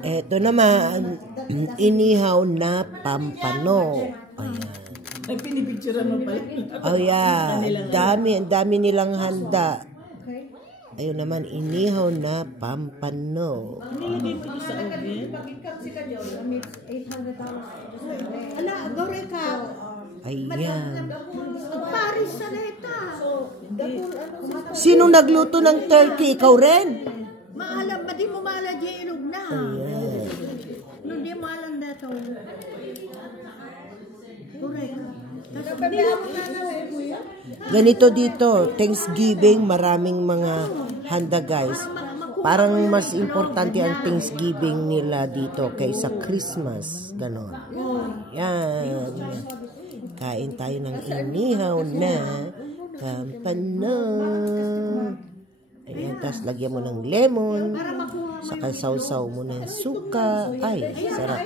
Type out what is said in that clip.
Eto naman, inihaw na pampano. Ayan. Ay, pinipicturean mo pala. Oh yeah, ang dami nilang handa. Ayun naman, inihaw na pampano. Nilagay ko sa oven. Ala, gore ka. Ayan. Paris sa neta. Sino nagluto ng turkey? Ikaw rin? Maalam, ba di mo maalam di ilog na. Ayan. Nung di mo alam na ito. Correct. Ganito dito, Thanksgiving, maraming mga handa guys. Parang mas importante ang Thanksgiving nila dito kaysa Christmas. Ganon. Yan. Kain tayo ng inihaw na pampano. Ayan, tapos lagyan mo ng lemon. Saka sausaw mo ng suka. Ay, sarap.